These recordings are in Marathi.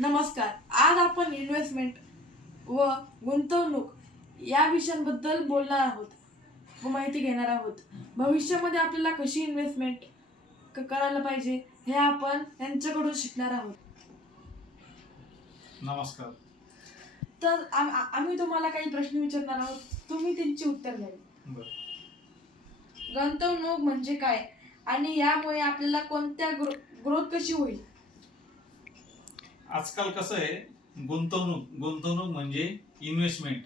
नमस्कार. आज आपण इन्व्हेस्टमेंट व गुंतवणूक या विषयांबद्दल बोलणार आहोत व माहिती घेणार आहोत. भविष्यामध्ये आपल्याला कशी इन्व्हेस्टमेंट करायला पाहिजे हे आपण यांच्याकडून शिकणार आहोत. नमस्कार. तर आम्ही तुम्हाला काही प्रश्न विचारणार आहोत, तुम्ही त्यांची उत्तर द्यावी. बरं. गुंतवणूक म्हणजे काय आणि यामुळे आपल्याला कोणत्या ग्रोथ कशी होईल? आजकाल कसं आहे, गुंतवणूक म्हणजे इन्व्हेस्टमेंट.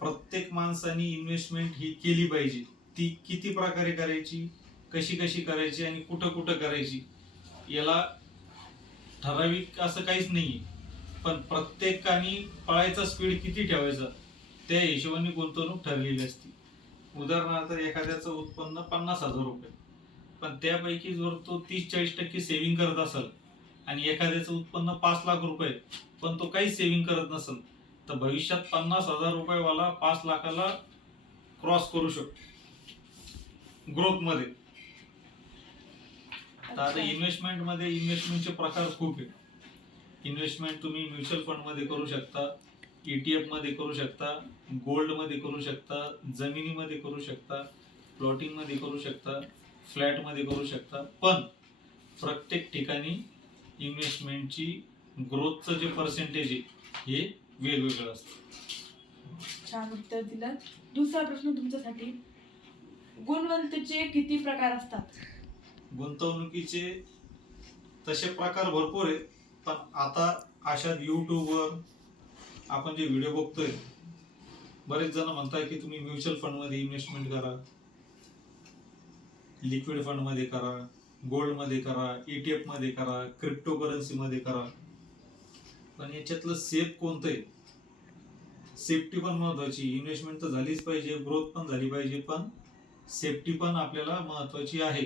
प्रत्येक माणसाने इन्व्हेस्टमेंट ही केली पाहिजे. ती किती प्रकारे करायची, कशी कशी करायची आणि कुठं कुठं करायची, याला ठराविक असं काहीच नाही. पण प्रत्येकाने पळायचा स्पीड किती ठेवायचा त्या हिशोबाने गुंतवणूक ठरलेली असते. उदाहरणार्थ एखाद्याचं उत्पन्न 50,000 रुपये, पण त्यापैकी जर तो 30-40% सेव्हिंग करत असेल आणि एखाद्याचं उत्पन्न 5 लाख रुपये पण तो काही सेव्हिंग करत नसेल, तर भविष्यात 50,000 रुपयेवाला 5 लाखाला क्रॉस करू शकतो ग्रोथ मध्ये. तर आता इन्व्हेस्टमेंटचे प्रकार खूप आहेत. इन्व्हेस्टमेंट तुम्ही म्युच्युअल फंड मध्ये करू शकता, ETF मध्ये करू शकता, गोल्ड मध्ये करू शकता, जमिनीमध्ये करू शकता, प्लॉटिंग मध्ये करू शकता, फ्लॅट मध्ये करू शकता. पण प्रत्येक ठिकाणी इन्व्हेस्टमेंटची ग्रोथचं जे पर्सेंटेज आहे हे वेगवेगळं असतं. छान उत्तर दिलं. दुसरा प्रश्न तुमच्यासाठी, गुणवत्तेचे किती प्रकार असतात? गुंतवणुकीचे तसे प्रकार भरपूर आहेत, पण आता अशात युट्यूबवर आपण जे व्हिडिओ बघतोय, बरेच जण म्हणतात की तुम्ही म्युच्युअल फंड मध्ये इन्व्हेस्टमेंट करा, लिक्विड फंड मध्ये करा, गोल्ड मध्ये करा, ETF मध्ये करा, क्रिप्टो करन्सी मध्ये करा. पण याच्यातलं सेफ कोणतं आहे? सेफ्टी पण महत्वाची. इन्व्हेस्टमेंट तर झालीच पाहिजे, ग्रोथ पण झाली पाहिजे, पण सेफ्टी पण आपल्याला महत्वाची आहे.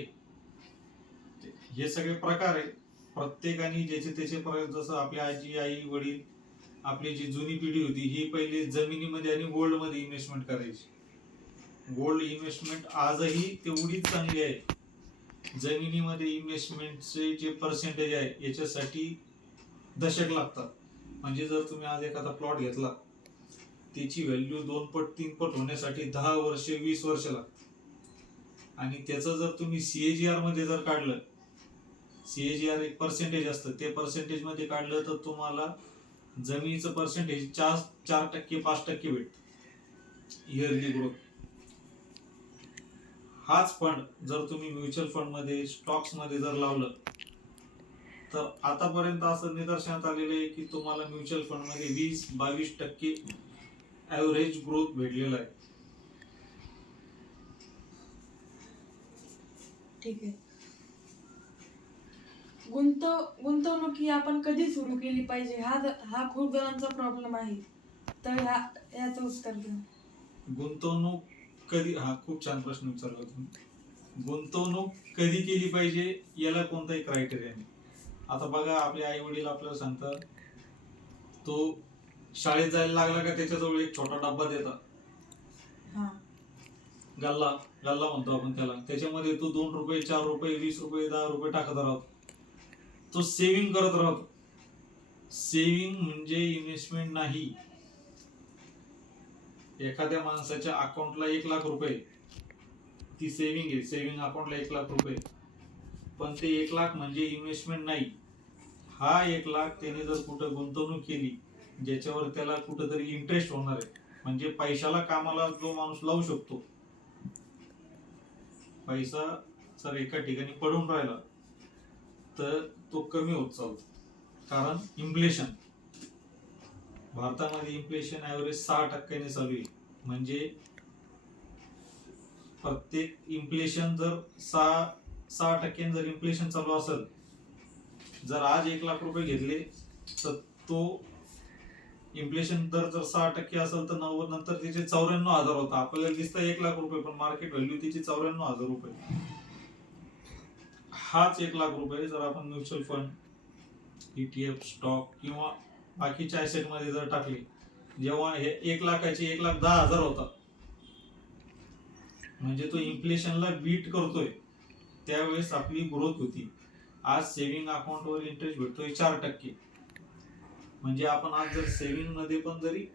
हे सगळे प्रकार आहे. प्रत्येकाने ज्याचे त्याचे प्रकार, जसं आपली आजी, आई, वडील, आपली जी जुनी पिढी होती ही पहिले जमिनीमध्ये आणि गोल्ड मध्ये इन्व्हेस्टमेंट करायची. गोल्ड इन्व्हेस्टमेंट आजही तेवढीच चांगली आहे. जमिनीमध्ये इन्व्हेस्टमेंटचे जे पर्सेंटेज आहे याच्यासाठी दशक लागतात. म्हणजे जर तुम्ही आज एखादा प्लॉट घेतला, त्याची व्हॅल्यू 2 पट 3 पट होण्यासाठी 10 वर्ष 20 वर्ष लागतात. आणि त्याचं जर तुम्ही CAGR मध्ये जर काढलं, CAGR एक पर्सेंटेज असतं, ते पर्सेंटेज मध्ये काढलं तर तुम्हाला जमिनीचं पर्सेंटेज 4% 5% भेटतं इयरली ग्रोथ. हाच फंड जर तुम्ही म्युच्युअल फंड मध्ये, स्टॉक्स मध्ये जर लावलं, तर आतापर्यंत असं निदर्शनात आलेलं आहे की तुम्हाला म्युच्युअल फंड मध्ये 20-22% ऍव्हरेज ग्रोथ भेटलेला आहे. ठीक आहे. गुंतवणूक ही आपण कधी सुरू केली पाहिजे हा खूप जणांचा प्रॉब्लेम आहे. तर याचं उत्तर द्या. गुंतवणूक कधी, हा खूप छान प्रश्न विचारला तुम्ही. गुंतवणूक कधी केली पाहिजे याला कोणताही क्रायटेरिया नाही. आता बघा, आपले आई वडील आपल्याला सांगतात, तो शाळेत जायला लागला का त्याच्याजवळ एक छोटा डब्बा देतात, गल्ला म्हणतो आपण त्याला. त्याच्यामध्ये तो 2 रुपये 4 रुपये 20 रुपये 10 रुपये टाकत राहतो. तो सेव्हिंग करत राहतो. सेव्हिंग म्हणजे इन्व्हेस्टमेंट नाही. एखाद्या माणसाच्या अकाउंटला 1 लाख रुपये ती सेव्हिंग आहे. सेव्हिंग अकाउंटला 1 लाख रुपये, पण ते 1 लाख म्हणजे इन्व्हेस्टमेंट नाही. हा 1 लाख त्याने जर कुठं गुंतवणूक केली, ज्याच्यावर त्याला कुठंतरी इंटरेस्ट होणार आहे, म्हणजे पैशाला कामाला जो माणूस लावू शकतो, पैसा जर एका ठिकाणी पडून राहिला तर तो कमी होत चालतो. कारण इन्फ्लेशन, भारतामध्ये इन्फ्लेशन ऍव्हरेज 6% चालू आहे. म्हणजे प्रत्येक इन्फ्लेशन जर 6% जर इन्फ्लेशन चालू असेल, जर आज 1 लाख रुपये घेतले तर तो इन्फ्लेशन दर जर 6% असेल तर 90 नंतर त्याचे 94,000 होता. आपल्याला दिसतं 1 लाख रुपये, पण मार्केट व्हॅल्यू त्याची 94,000 रुपये. हाच 1 लाख रुपये जर आपण म्युच्युअल फंड, ETF, स्टॉक किंवा बाकीच्या ऍसेट मध्ये जर टाकले, जेव्हा हे 1 लाखाचे 1,10,000 होता, म्हणजे तो इन्फ्लेशनला बीट करतोय, त्यावेळेस आपली ग्रोथ होती. आज सेव्हिंग अकाउंटवर इंटरेस्ट भेटतोय 4%. म्हणजे आपण आज जर सेव्हिंग मध्ये पण जरी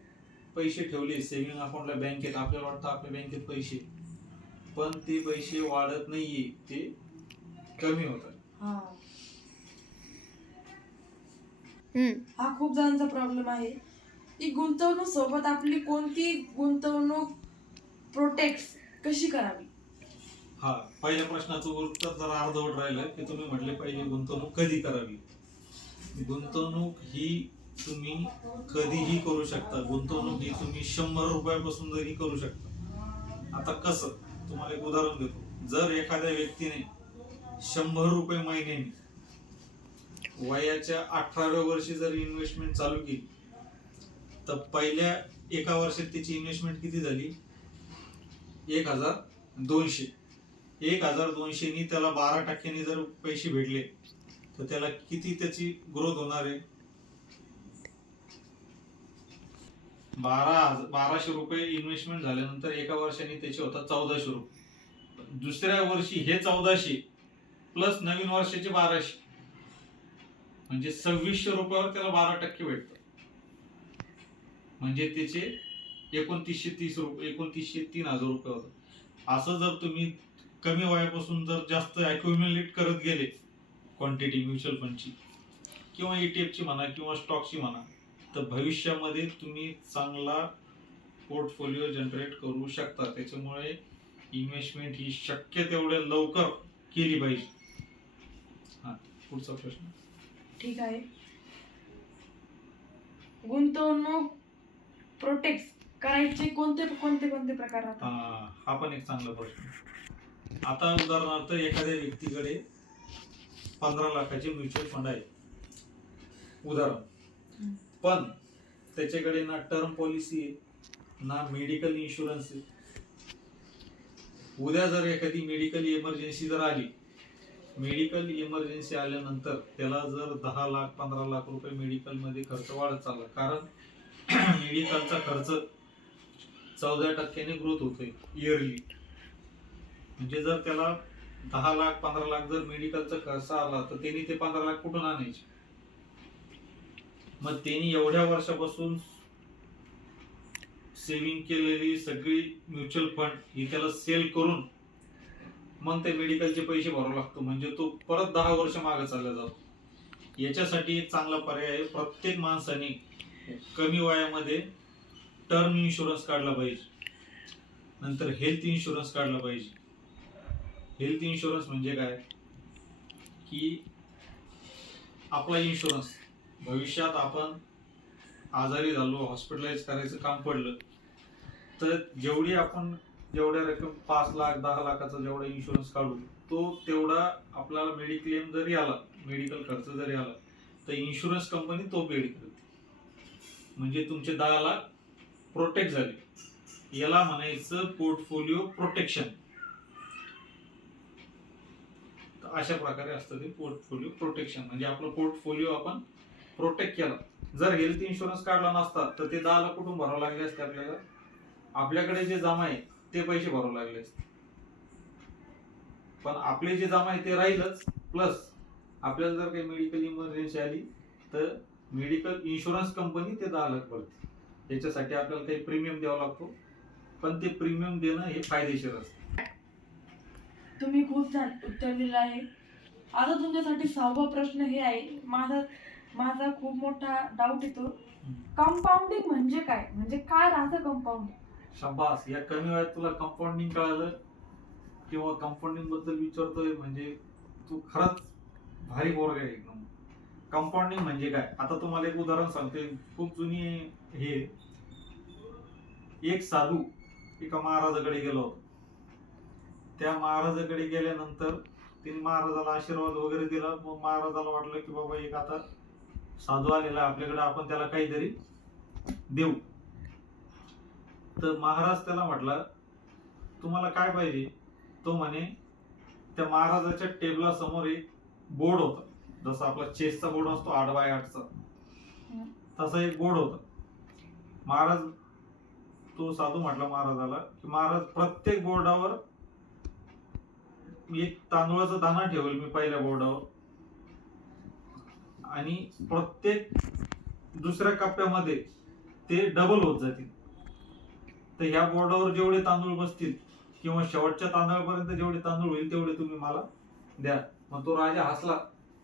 पैसे ठेवले सेव्हिंग अकाउंटला बँकेत, आपल्याला वाटतं आपल्या बँकेत पैसे, पण ते पैसे वाढत नाहीये, ते कमी होतात. हा हम्म. हा खूप जणांचा प्रॉब्लेम आहे की गुंतवणूक सोबत आपली कोणती गुंतवणूक प्रोटेक्ट कशी करावी. हा, पहिल्या प्रश्नाचं उत्तर जरा अर्धवट राहिलं की तुम्ही म्हटले पहिले गुंतवणूक कधी करावी. गुंतवणूक ही तुम्ही कधीही करू शकता. गुंतवणूक ही तुम्ही 100 रुपयापासून जरी करू शकता. आता कसं, तुम्हाला एक उदाहरण देतो. जर एखाद्या व्यक्तीने 100 रुपये महिन्याने वयाच्या 18व्या वर्षी जर इन्व्हेस्टमेंट चालू केली तर पहिल्या एका वर्षात त्याची इन्व्हेस्टमेंट किती झाली? 1200. 1200 नी त्याला 12% जर पैसे भेटले तर त्याला किती त्याची ग्रोथ होणार आहे? 1200 रुपये इन्व्हेस्टमेंट झाल्यानंतर एका वर्षाने त्याचे होतात 1400 रुपये. दुसऱ्या वर्षी हे 1400 प्लस नवीन वर्षाचे 1200 म्हणजे 2600 रुपयावर त्याला 12% भेटतं. म्हणजे त्याचे 2930 रुपये, 3000 रुपये होतात. असं जर तुम्ही कमी वयापासून जर जास्त अॅक्युम्युलेट करत गेले क्वांटिटी म्युच्युअल फंडची किंवा ETF ची म्हणा किंवा स्टॉकची म्हणा, तर भविष्यामध्ये तुम्ही चांगला पोर्टफोलिओ जनरेट करू शकता. त्याच्यामुळे इन्व्हेस्टमेंट ही शक्य तेवढ्या लवकर केली पाहिजे. हा, पुढचा प्रश्न. ठीक आहे. गुंतवणूक प्रोटेक्ट करायचे कोणते कोणते कोणते प्रकार राहतात? हा पण एक चांगला प्रश्न. आता उदाहरणार्थ एखाद्या व्यक्तीकडे 15 लाखाचे म्युच्युअल फंड आहे उदाहरण, पण त्याच्याकडे ना टर्म पॉलिसी आहे ना मेडिकल इन्शुरन्स आहे. उद्या जर एखादी मेडिकल इमर्जन्सी जर आली, मेडिकल इमर्जन्सी आल्यानंतर त्याला जर 10 लाख 15 लाख रुपये मेडिकल मध्ये खर्च वाढत चालला, कारण मेडिकलचा खर्च 14% ग्रोथ होतोय इयरली. म्हणजे जर त्याला 10 लाख 15 लाख जर मेडिकलचा खर्च आला तर त्यांनी ते 15 लाख कुठून आणायचे? मग त्यांनी एवढ्या वर्षापासून सेव्हिंग केलेली सगळी म्युच्युअल फंड ही त्याला सेल करून मग ते मेडिकलचे पैसे भरावे लागतो. म्हणजे तो परत 10 वर्ष मागे चालला जातो. याच्यासाठी एक चांगला पर्याय आहे. प्रत्येक माणसाने कमी वयामध्ये टर्म इन्शुरन्स काढला पाहिजे, नंतर हेल्थ इन्शुरन्स काढला पाहिजे. हेल्थ इन्शुरन्स म्हणजे काय की आपला इन्शुरन्स भविष्यात आपण आजारी झालो, हॉस्पिटलाइज करायचं काम पडलं तर जेवढ्या रक्कम 5 लाख 10 लाखाचा जेवढा इन्शुरन्स काढू तो तेवढा आपल्याला मेडिक्लेम जरी आला, मेडिकल खर्च जरी आला तर इन्शुरन्स कंपनी तो पेड करते. म्हणजे तुमचे 10 लाख प्रोटेक्ट झाले. याला म्हणायचं पोर्टफोलिओ प्रोटेक्शन. अशा प्रकारे असतं ते पोर्टफोलिओ प्रोटेक्शन. म्हणजे आपला पोर्टफोलिओ आपण प्रोटेक्ट केला. जर हेल्थ इन्शुरन्स काढला नसता तर ते 10 लाख कुठून भरावं लागले असते आपल्याला? आपल्याकडे जे जमा आहे ते पैसे भरावे लागले असते. पण आपले जे जमा आहे ते राहीलच, प्लस आपल्याला जर काही मेडिकल इमर्जन्सी आली तर मेडिकल इन्शुरन्स कंपनी ते 10 लाख भरते. याच्यासाठी आपल्याला काही प्रीमियम द्यावा लागतो, पण ते प्रीमियम देणं हे फायदेशीर असतं. तुम्ही खूप छान उत्तर दिलं आहे. आता तुमच्यासाठी 6वा प्रश्न हे आहे. माझा खूप मोठा डाऊट येतो. कंपाऊंडिंग म्हणजे काय? म्हणजे काय राहतं कंपाऊंडिंग? शाबास, या कमी वयात तुला कंपाऊंडिंग कळालं किंवा कंपाऊंडिंग बद्दल विचारतोय म्हणजे तू खरंच भारी पोरगा आहे एकदम. कंपाऊंडिंग म्हणजे काय? आता तुम्हाला एक उदाहरण सांगतोय, खूप जुनी हे. एक साधू एका महाराजाकडे गेलो होतो. त्या महाराजाकडे गेल्यानंतर त्यांनी महाराजाला आशीर्वाद वगैरे दिला. मग महाराजाला वाटलं की बाबा एक आता साधू आलेला आपल्याकडे, आपण त्याला काहीतरी देऊ. तर महाराज त्याला म्हटला तुम्हाला काय पाहिजे? तो म्हणे त्या महाराजाच्या टेबला समोर एक बोर्ड होता, जसा आपला चेसचा बोर्ड असतो 8x8चा, तसा एक बोर्ड होता. महाराज, तो साधू म्हटला महाराजाला की महाराज प्रत्येक बोर्डावर एक तांदूळाचा दाणा ठेवेल मी पहिल्या बोर्डावर, आणि प्रत्येक दुसऱ्या कप्प्यामध्ये ते डबल होत जातील. तर ह्या बोर्डावर जेवढे तांदूळ बसतील किंवा शेवटच्या तांदळापर्यंत जेवढे तांदूळ होईल तेवढे तुम्ही मला द्या. मग तो राजा हसला.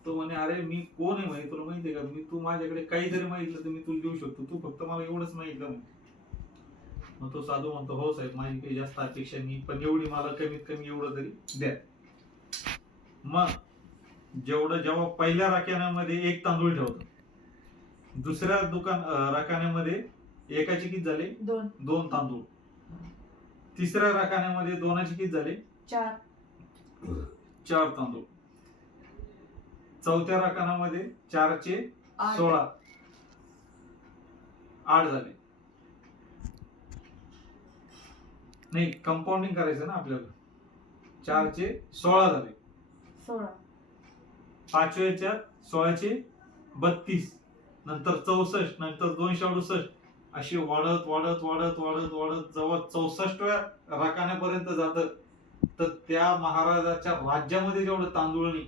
तो म्हणे, अरे मी कोण आहे माहिती तुला माहितीये का, मी तू माझ्याकडे काही जरी मागितलं तर मी तुला देऊ शकतो, तू फक्त मला एवढंच मागितलं. मग तो साधू म्हणतो, हो साहेब, माझी काही जास्त अपेक्षा नाही, पण एवढी मला कमीत कमी एवढं तरी द्या. मग जेव्हा पहिल्या राखान्यामध्ये एक तांदूळ ठेवतो, दुसऱ्या राखान्यामध्ये एकाचे किती झाले, 2 तांदूळ, तिसऱ्या राखान्यामध्ये 2चे किती झाले, 4 तांदूळ, चौथ्या राखान्यामध्ये 4चे 16, 8 झाले. नाही, कंपाऊंडिंग करायचं ना आपल्याला. 4चे 16 झाले, 5व्याच्या 16चे 32, नंतर 64, नंतर 268, अशी वाढत वाढत वाढत वाढत वाढत जेव्हा 64व्या राखान्यापर्यंत जातं, तर त्या महाराजाच्या राज्यामध्ये जेवढं तांदूळ नाही,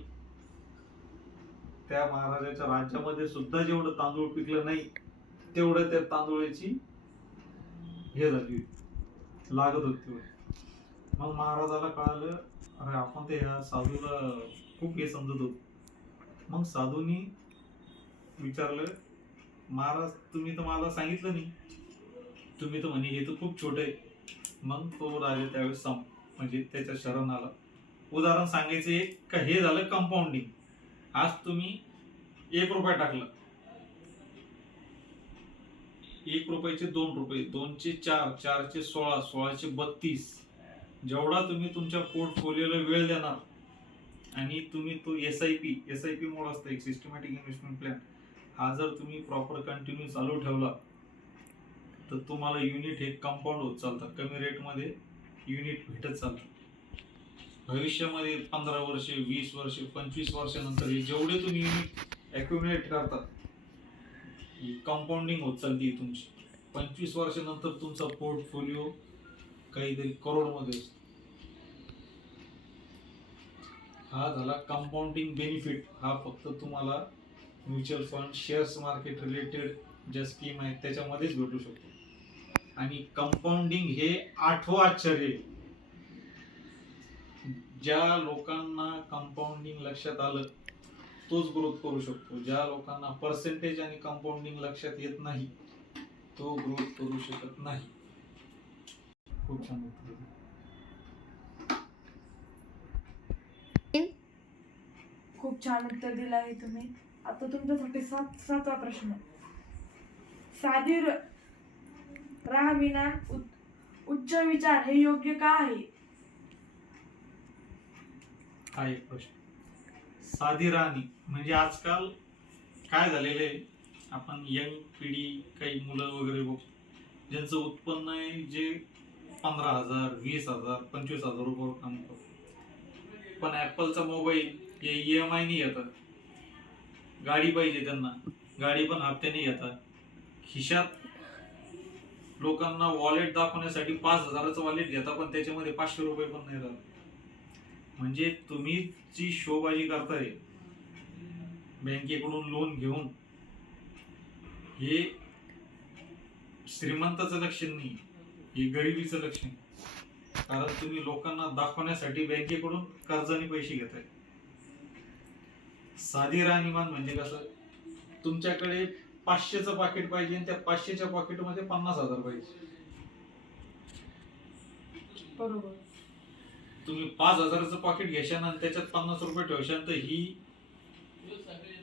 त्या महाराजाच्या राज्यामध्ये सुद्धा जेवढं तांदूळ पिकलं नाही तेवढं त्या तांदूळाची हे झाली, लागत होती. मग महाराजाला कळालं, अरे आपण ते ह्या साधूला खूप हे समजत होतो. मग साधूनी विचारलं, महाराज तुम्ही तर मला सांगितलं नाही, तुम्ही तर म्हणे हे तर खूप छोट आहे. मग तो राजा त्यावेळेस म्हणजे त्याच्या शरण आला. उदाहरण सांगायचं एक का, हे झालं कंपाऊंडिंग. आज तुम्ही 1 रुपया टाकला, 1 रुपयाचे 2 रुपये, 2चे 4, 4चे 16, 16चे 32, जेवढा तुम्ही तुमच्या पोर्टफोलिओला वेळ देणार आणि तुम्ही तो एसआयपी मोड असतं, एक सिस्टमॅटिक इन्व्हेस्टमेंट प्लॅन, हा जर तुम्ही प्रॉपर कंटिन्यू चालू ठेवला तर तुम्हाला युनिट हे कंपाऊंड होत चालतात, कमी रेटमध्ये युनिट भेटत चालतात. भविष्यामध्ये 15 वर्षे, 20 वर्षे, 25 वर्षानंतर हे जेवढे तुम्ही युनिट अॅक्युमुलेट करतात, ही कंपाऊंडिंग होत चालते तुमची. 25 वर्षानंतर तुमचा पोर्टफोलिओ काहीतरी करोडमध्ये असतो. हा झाला कंपाऊंडिंग बेनिफिट. हा फक्त तुम्हाला mutual fund, shares market related ज्या स्कीम आहेत त्याच्यामध्येच भेटू शकतो. आणि कंपाऊंडिंग हे 8वं आश्चर्य. ज्या लोकांना कंपाऊंडिंग लक्षात आलं तोच ग्रोथ करू शकतो. ज्या लोकांना पर्सेंटेज आणि कंपाऊंडिंग लक्षात येत नाही तो ग्रोथ करू शकत नाही. खूप छान उत्तर. खूप छान उत्तर दिलं आहे तुम्ही. आता तुमच्यासाठी 7वा प्रश्न. साधी राहविना उच्च विचार हे योग्य का आहे? हा एक प्रश्न. साधी राहणी म्हणजे आजकाल काय झालेलं आहे, आपण यंग पिढी, काही मुलं वगैरे बघतो ज्यांचं उत्पन्न आहे जे 15,000, 20,000, 25,000 रुपयावर काम करतो, पण ऍपलचा मोबाईल हे EMI नाही येतात. गाडी पाहिजे त्यांना, गाडी पण हप्त्याने येतात. खिशात लोकांना वॉलेट दाखवण्यासाठी 5,000चं वॉलेट घेतात, पण त्याच्यामध्ये 500 रुपये पण नाही राहत. म्हणजे तुम्ही जी शोबाजी करताय बँकेकडून लोन घेऊन, हे श्रीमंताचं लक्षण नाही, हे गरिबीचं लक्षण. कारण तुम्ही लोकांना दाखवण्यासाठी बँकेकडून कर्जाने पैसे घेताय. साधी राहणीमान म्हणजे कसं, तुमच्याकडे 500चं पाकिट पाहिजे आणि त्या 500च्या पॉकेटमध्ये 50,000 पाहिजे. बरोबर. तुम्ही 5,000चं पॉकेट घेशाल आणि त्याच्यात 50 रुपये ठेवशाल तर ही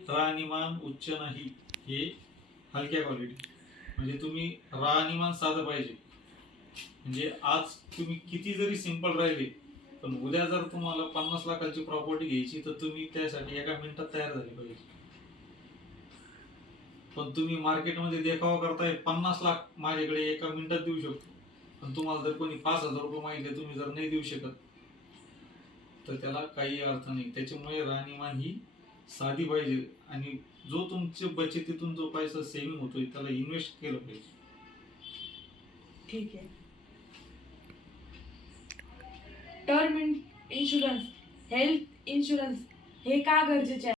राहणीमान उच्च नाही, हे हलक्या क्वालिटी. म्हणजे तुम्ही राहणीमान साधं पाहिजे. म्हणजे आज तुम्ही किती जरी सिंपल राहिले, पण उद्या जर तुम्हाला 50 लाखाची प्रॉपर्टी घ्यायची तर तुम्ही त्यासाठी एका मिनिटात तयार झाले पाहिजे. पण तुम्ही मार्केटमध्ये देखावा करताय 50 लाख माझ्याकडे एका मिनिटात देऊ शकतो, पण तुम्हाला जर कोणी 5,000 रुपये मागितले, तुम्ही जर नाही देऊ शकत तर त्याला काही अर्थ नाही. त्याच्यामुळे राहणीमान ही साधी पाहिजे. आणि जो तुमच्या बचतीतून जो पैसा सेव्हिंग होतोय त्याला इन्व्हेस्ट केलं पाहिजे. ठीक आहे. टर्म इन्शुरन्स, हेल्थ इन्शुरन्स हे का गरजेचे आहे?